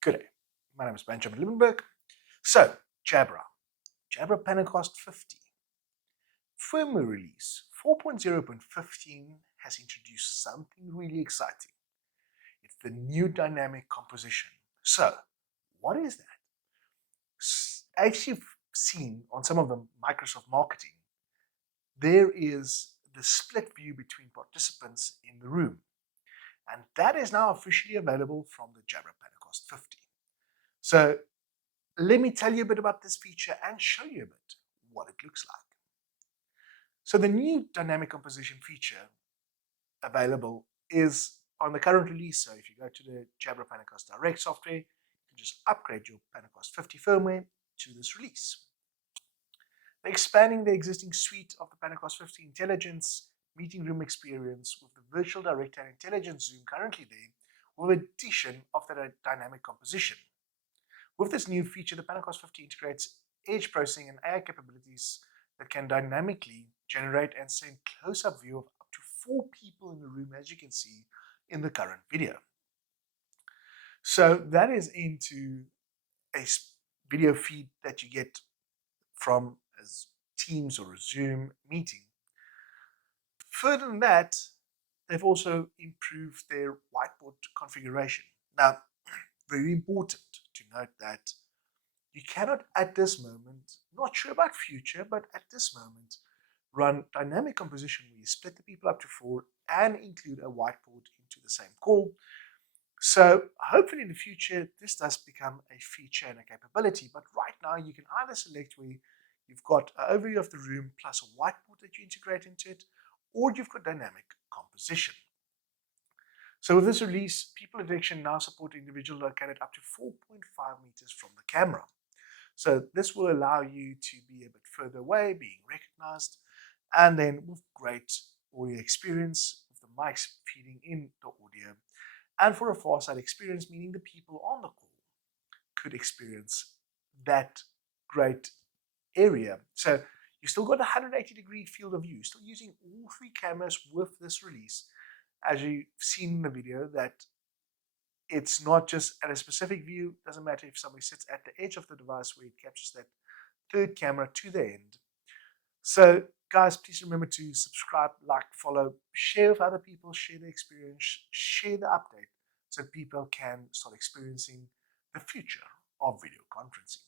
Good day. My name is Benjamin Liebenberg. So, Jabra Panacast 50. Firmware release 4.0.15 has introduced something really exciting. It's the new dynamic composition. So, what is that? As you've seen on some of the Microsoft marketing, there is the split view between participants in the room. And that is now officially available from the Jabra Panacast 50. So let me tell you a bit about this feature and show you a bit what it looks like. So the new dynamic composition feature available is on the current release. So if you go to the Jabra Panacast Direct software, you can just upgrade your Panacast 50 firmware to this release. They're expanding the existing suite of the Panacast 50 Intelligence meeting room experience with the Virtual Direct and Intelligence Zoom currently there, with addition of the dynamic composition. With this new feature, the Panacast 50 integrates edge processing and AI capabilities that can dynamically generate and send close-up view of up to 4 people in the room, as you can see in the current video. So that is into a video feed that you get from a Teams or a Zoom meeting. Further than that, they've also improved their whiteboard configuration. Now, very important to note that you cannot at this moment, not sure about future, but at this moment, run dynamic composition where you split the people up to 4 and include a whiteboard into the same call. So hopefully in the future, this does become a feature and a capability, but right now you can either select where you've got an overview of the room plus a whiteboard that you integrate into it, or you've got dynamic composition. So with this release, people detection now support individuals located up to 4.5 meters from the camera. So this will allow you to be a bit further away, being recognized, and then with great audio experience, with the mics feeding in the audio, and for a far side experience, meaning the people on the call could experience that great area. So you still got a 180-degree field of view, still using all 3 cameras with this release. As you've seen in the video, that it's not just at a specific view. Doesn't matter if somebody sits at the edge of the device where it captures that 3rd camera to the end. So guys, please remember to subscribe, like, follow, share with other people, share the experience, share the update so people can start experiencing the future of video conferencing.